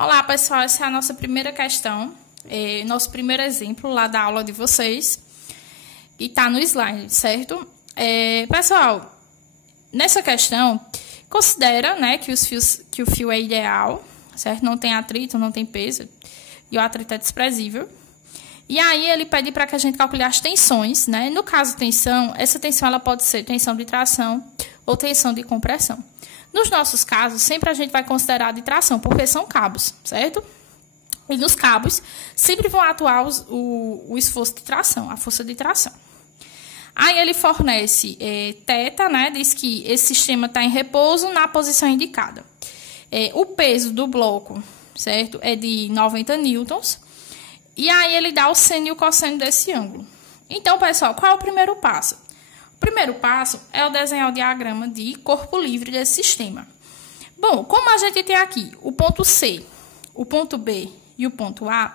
Olá, pessoal, essa é a nossa primeira questão, nosso primeiro exemplo lá da aula de vocês, e tá no slide, certo? Pessoal, nessa questão, considera, né, que o fio é ideal, certo? Não tem atrito, não tem peso, e o atrito é desprezível. E aí ele pede para que a gente calcule as tensões, né? No caso tensão, essa tensão ela pode ser tensão de tração ou tensão de compressão. Nos nossos casos, sempre a gente vai considerar de tração, porque são cabos, certo? E nos cabos, sempre vão atuar o esforço de tração, a força de tração. Aí ele fornece θ, né? Diz que esse sistema está em repouso na posição indicada. O peso do bloco, certo? É de 90 newtons. E aí ele dá o seno e o cosseno desse ângulo. Então, pessoal, qual é o primeiro passo? O primeiro passo é o desenhar o diagrama de corpo livre desse sistema. Bom, como a gente tem aqui o ponto C, o ponto B e o ponto A,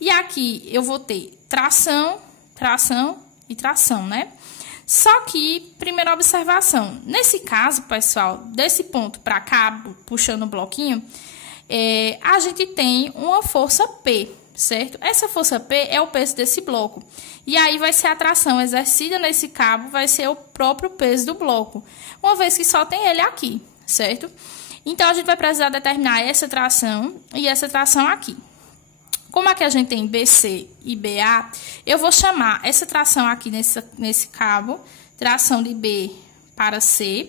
e aqui eu vou ter tração, tração e tração, né? Só que, primeira observação, nesse caso, pessoal, desse ponto para cá, puxando o bloquinho, a gente tem uma força P, certo? Essa força P é o peso desse bloco. E aí vai ser a tração exercida nesse cabo, vai ser o próprio peso do bloco, uma vez que só tem ele aqui, certo? Então, a gente vai precisar determinar essa tração e essa tração aqui. Como aqui a gente tem BC e BA, eu vou chamar essa tração aqui nesse cabo, tração de B para C,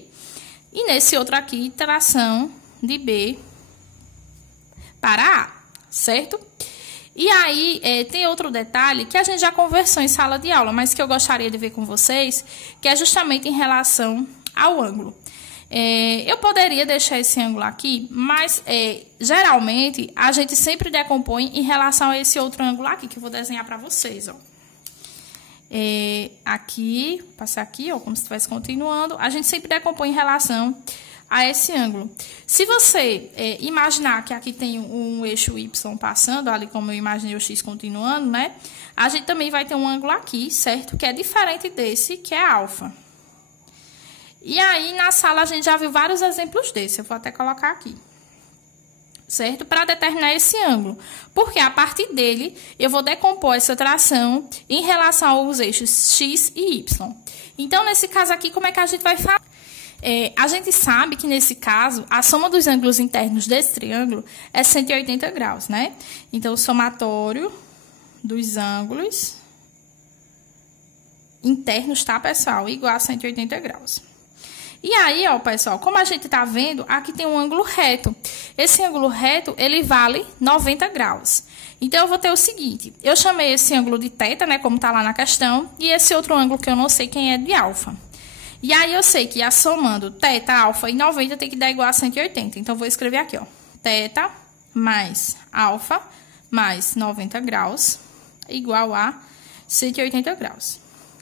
e nesse outro aqui, tração de B para A, certo? E aí, tem outro detalhe que a gente já conversou em sala de aula, mas que eu gostaria de ver com vocês, que é justamente em relação ao ângulo. Eu poderia deixar esse ângulo aqui, mas geralmente a gente sempre decompõe em relação a esse outro ângulo aqui, que eu vou desenhar para vocês, ó. Aqui, passar aqui, ó, como se estivesse continuando, a gente sempre decompõe em relação a esse ângulo. Se você imaginar que aqui tem um eixo Y passando, ali como eu imaginei o X continuando, né? A gente também vai ter um ângulo aqui, certo? Que é diferente desse, que é alfa. E aí, na sala, a gente já viu vários exemplos desse. Eu vou até colocar aqui, certo? Para determinar esse ângulo. Porque a partir dele, eu vou decompor essa tração em relação aos eixos X e Y. Então, nesse caso aqui, como é que a gente vai fazer? A gente sabe que, nesse caso, a soma dos ângulos internos desse triângulo é 180 graus, né? Então, o somatório dos ângulos internos, tá, pessoal? Igual a 180 graus. E aí, ó, pessoal, como a gente tá vendo, aqui tem um ângulo reto. Esse ângulo reto, ele vale 90 graus. Então, eu vou ter o seguinte, eu chamei esse ângulo de θ, né, como tá lá na questão, e esse outro ângulo que eu não sei quem é de alfa. E aí, eu sei que somando θ, alfa e 90 tem que dar igual a 180. Então, eu vou escrever aqui, ó, θ mais alfa mais 90 graus igual a 180 graus,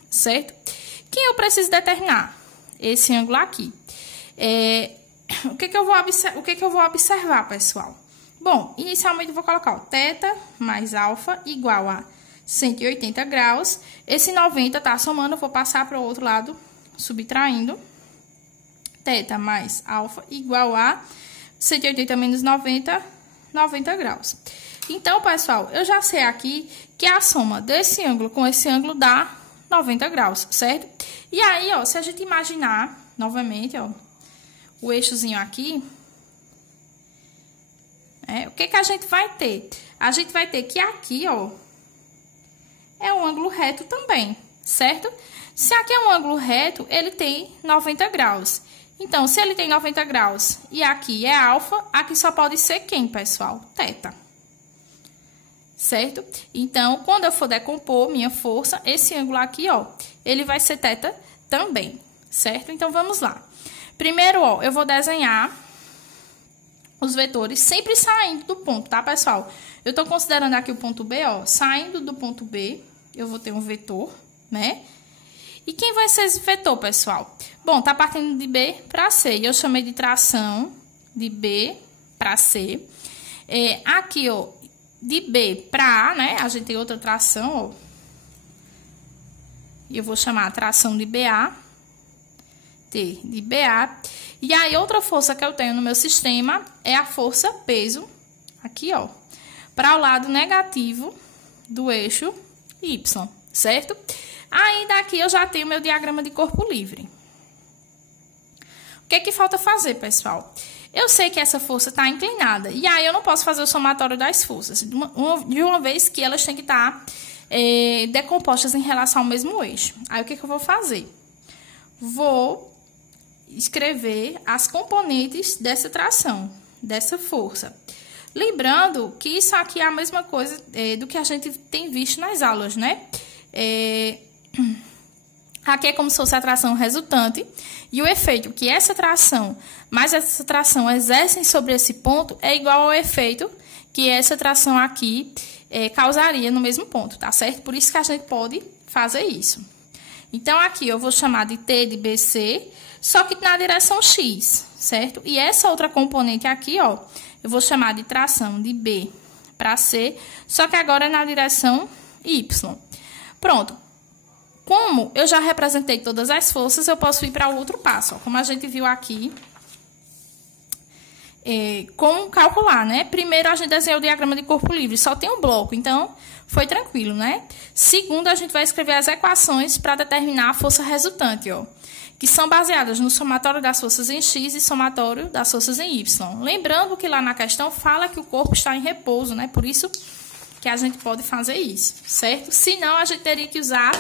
certo? Quem eu preciso determinar? Esse ângulo aqui. O que que eu vou observar, pessoal? Bom, inicialmente eu vou colocar, ó, θ mais alfa igual a 180 graus. Esse 90 tá somando, eu vou passar para o outro lado, subtraindo. θ mais alfa igual a 180 menos 90, 90 graus. Então, pessoal, eu já sei aqui que a soma desse ângulo com esse ângulo dá 90 graus, certo? E aí, ó, se a gente imaginar, novamente, ó, o eixozinho aqui, o que que a gente vai ter? A gente vai ter que aqui, ó, é um ângulo reto também, certo? Se aqui é um ângulo reto, ele tem 90 graus. Então, se ele tem 90 graus e aqui é alfa, aqui só pode ser quem, pessoal? Θ. Certo? Então, quando eu for decompor minha força, esse ângulo aqui, ó, ele vai ser θ também, certo? Então, vamos lá. Primeiro, ó, eu vou desenhar os vetores sempre saindo do ponto, tá, pessoal? Eu tô considerando aqui o ponto B, ó, saindo do ponto B, eu vou ter um vetor, né? E quem vai ser esse vetor, pessoal? Bom, tá partindo de B para C, e eu chamei de tração de B para C. Aqui, ó, de B para A, né? A gente tem outra tração, ó. E eu vou chamar a tração de BA, T de BA. E aí, outra força que eu tenho no meu sistema é a força peso aqui, ó, para o lado negativo do eixo Y, certo? Ainda aqui eu já tenho meu diagrama de corpo livre. O que é que falta fazer, pessoal? Eu sei que essa força está inclinada, e aí eu não posso fazer o somatório das forças, de uma vez que elas têm que estar decompostas em relação ao mesmo eixo. Aí o que eu vou fazer? Vou escrever as componentes dessa tração, dessa força. Lembrando que isso aqui é a mesma coisa do que a gente tem visto nas aulas, né? Aqui é como se fosse a tração resultante, e o efeito que essa tração mais essa tração exercem sobre esse ponto é igual ao efeito que essa tração aqui causaria no mesmo ponto, tá certo? Por isso que a gente pode fazer isso. Então, aqui eu vou chamar de T de BC, só que na direção X, certo? E essa outra componente aqui, ó, eu vou chamar de tração de B para C, só que agora é na direção Y. Pronto. Como eu já representei todas as forças, eu posso ir para o outro passo, ó. Como a gente viu aqui, como calcular, né? Primeiro, a gente desenhou o diagrama de corpo livre, só tem um bloco, então foi tranquilo, né? Segundo, a gente vai escrever as equações para determinar a força resultante, ó, que são baseadas no somatório das forças em X e somatório das forças em Y. Lembrando que lá na questão fala que o corpo está em repouso, né? Por isso que a gente pode fazer isso, certo? Senão, a gente teria que usar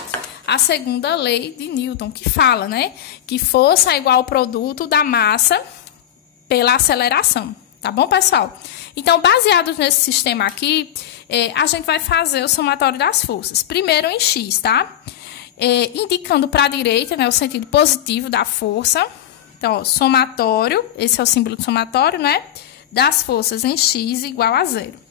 a segunda lei de Newton, que fala, né? Que força é igual ao produto da massa pela aceleração, tá bom, pessoal? Então, baseados nesse sistema aqui, a gente vai fazer o somatório das forças. Primeiro em X, tá? Indicando para a direita, né, o sentido positivo da força. Então, ó, somatório, esse é o símbolo do somatório, né? Das forças em X igual a 0.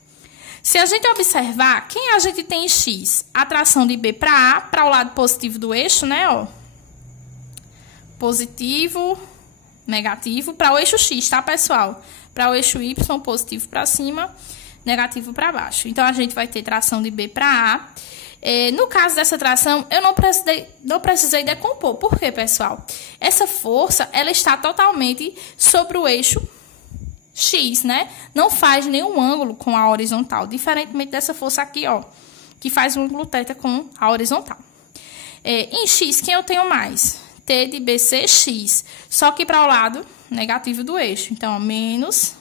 Se a gente observar, quem a gente tem em X? A tração de B para A, para o lado positivo do eixo, né, ó? Positivo, negativo, para o eixo X, tá, pessoal? Para o eixo Y, positivo para cima, negativo para baixo. Então, a gente vai ter tração de B para A. No caso dessa tração, eu não precisei decompor. Por quê, pessoal? Essa força, ela está totalmente sobre o eixo X, né? Não faz nenhum ângulo com a horizontal, diferentemente dessa força aqui, ó, que faz um ângulo θ com a horizontal. Em X, quem eu tenho mais? T de BC, X, só que para o lado negativo do eixo. Então, ó, menos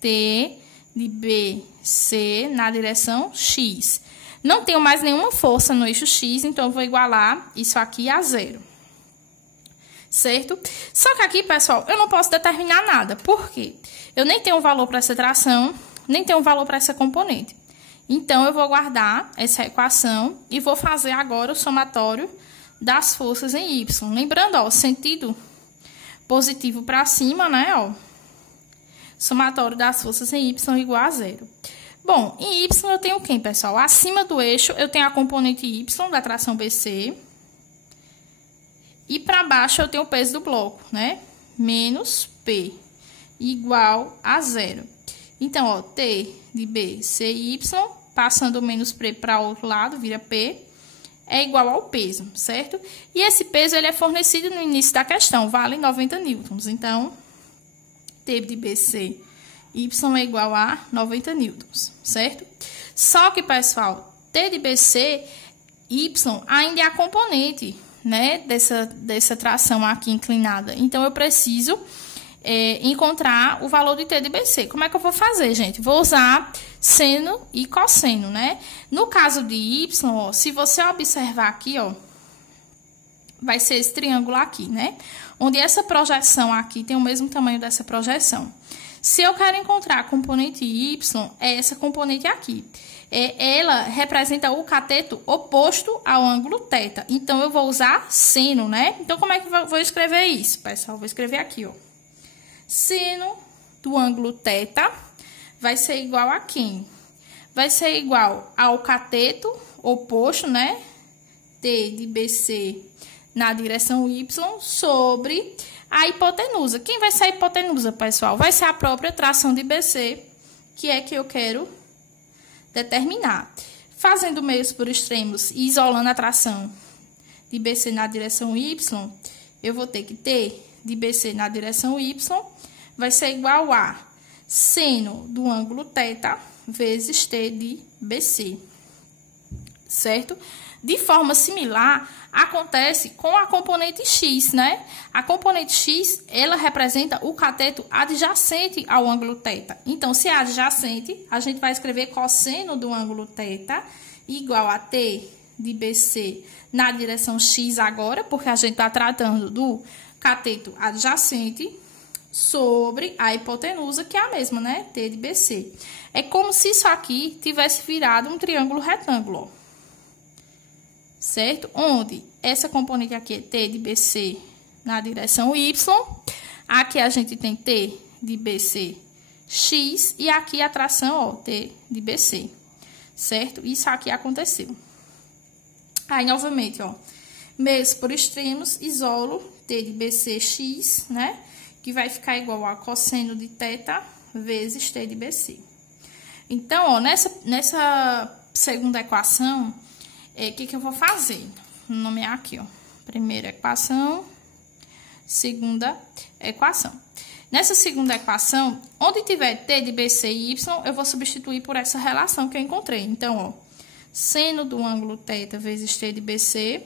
T de BC na direção X. Não tenho mais nenhuma força no eixo X, então eu vou igualar isso aqui a 0. Certo? Só que aqui, pessoal, eu não posso determinar nada. Por quê? Eu nem tenho um valor para essa tração, nem tenho um valor para essa componente. Então, eu vou guardar essa equação e vou fazer agora o somatório das forças em Y. Lembrando, ó, o sentido positivo para cima, né, ó. Somatório das forças em Y igual a 0. Bom, em Y eu tenho quem, pessoal? Acima do eixo eu tenho a componente Y da tração BC. E para baixo eu tenho o peso do bloco, né? Menos P igual a 0. Então, ó, T de BCY, passando o menos P para o outro lado, vira P, é igual ao peso, certo? E esse peso ele é fornecido no início da questão, vale 90 newtons. Então, T de BC Y é igual a 90 newtons, certo? Só que, pessoal, T de BC Y ainda é a componente, né, dessa tração aqui inclinada. Então, eu preciso encontrar o valor de T de BC. Como é que eu vou fazer, gente? Vou usar seno e cosseno, né? No caso de Y, ó, se você observar aqui, ó, vai ser esse triângulo aqui, né? Onde essa projeção aqui tem o mesmo tamanho dessa projeção. Se eu quero encontrar a componente Y, é essa componente aqui. Ela representa o cateto oposto ao ângulo θ. Então, eu vou usar seno, né? Então, como é que eu vou escrever isso, pessoal? Vou escrever aqui, ó. Seno do ângulo θ vai ser igual a quem? Vai ser igual ao cateto oposto, né? T de BC na direção Y sobre a hipotenusa. Quem vai ser a hipotenusa, pessoal? Vai ser a própria tração de BC, que é que eu quero determinar. Fazendo meios por extremos e isolando a tração de BC na direção Y, eu vou ter que T de BC na direção Y vai ser igual a seno do ângulo θ vezes T de BC, certo? De forma similar, acontece com a componente x, né? A componente x, ela representa o cateto adjacente ao ângulo θ. Então, se é adjacente, a gente vai escrever cosseno do ângulo θ igual a T de BC na direção x agora, porque a gente está tratando do cateto adjacente, sobre a hipotenusa, que é a mesma, né? T de BC. É como se isso aqui tivesse virado um triângulo retângulo, ó. Certo? Onde essa componente aqui é T de BC na direção Y. Aqui a gente tem T de BC x e aqui a tração, ó, T de BC. Certo? Isso aqui aconteceu. Aí, novamente, ó, meios por extremos, isolo T de BC x, né? Que vai ficar igual a cosseno de θ vezes T de BC. Então, ó, nessa segunda equação, o que eu vou fazer? Vou nomear aqui, ó. Primeira equação, segunda equação. Nessa segunda equação, onde tiver T de BC e Y, eu vou substituir por essa relação que eu encontrei. Então, ó, seno do ângulo θ vezes T de BC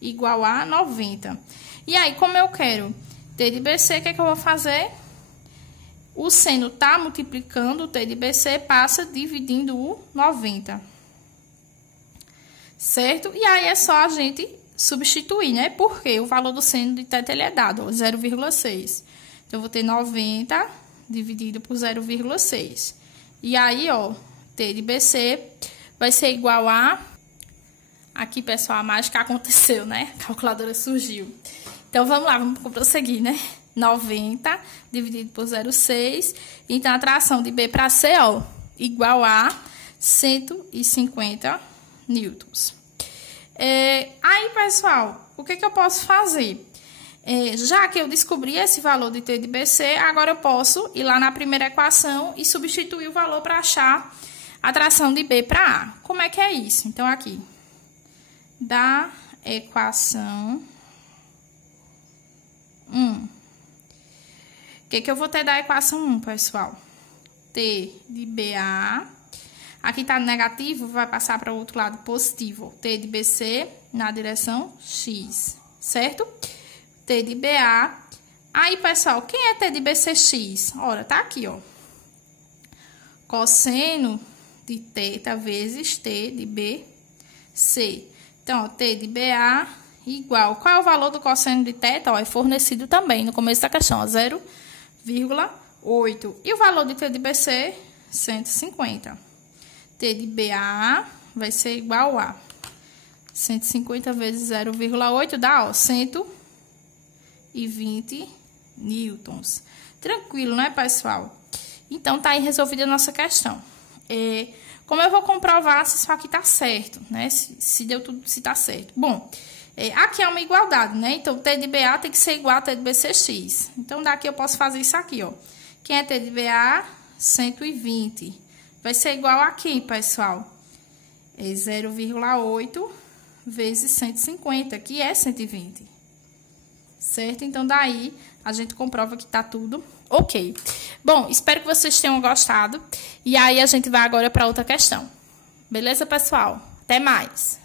igual a 90. E aí, como eu quero T de BC, o que eu vou fazer? O seno tá multiplicando o T de BC, passa dividindo o 90. Certo? E aí, é só a gente substituir, né? Porque o valor do seno de θ, ele é dado, 0,6. Então, eu vou ter 90 dividido por 0,6. E aí, ó, T de BC vai ser igual a... Aqui, pessoal, a mágica aconteceu, né? A calculadora surgiu. Então, vamos lá, vamos prosseguir, né? 90 dividido por 0,6. Então, a tração de B para C, ó, igual a 150 newtons. Aí, pessoal, o que eu posso fazer? Já que eu descobri esse valor de T de BC, agora eu posso ir lá na primeira equação e substituir o valor para achar a tração de B para A. Como é que é isso? Então, aqui, da equação 1. O que eu vou ter da equação 1, pessoal? T de BA. Aqui tá negativo, vai passar para o outro lado positivo. T de BC na direção X, certo? T de BA. Aí, pessoal, quem é T de BCX? Ora, tá aqui, ó. Cosseno de θ vezes T de BC. Então, ó, T de BA igual. Qual é o valor do cosseno de θ? Ó, é fornecido também no começo da questão, 0,8. E o valor de T de BC? 150. T de BA vai ser igual a 150 vezes 0,8 dá, ó, 120 newtons. Tranquilo, né, pessoal? Então, tá aí resolvida a nossa questão. Como eu vou comprovar se isso aqui tá certo, né? Se deu tudo, se tá certo. Bom, aqui é uma igualdade, né? Então, T de BA tem que ser igual a T de BCX. Então, daqui eu posso fazer isso aqui, ó. Quem é T de BA? 120. Vai ser igual a quem, pessoal? 0,8 vezes 150, que é 120. Certo? Então, daí, a gente comprova que tá tudo ok. Bom, espero que vocês tenham gostado. E aí, a gente vai agora para outra questão. Beleza, pessoal? Até mais!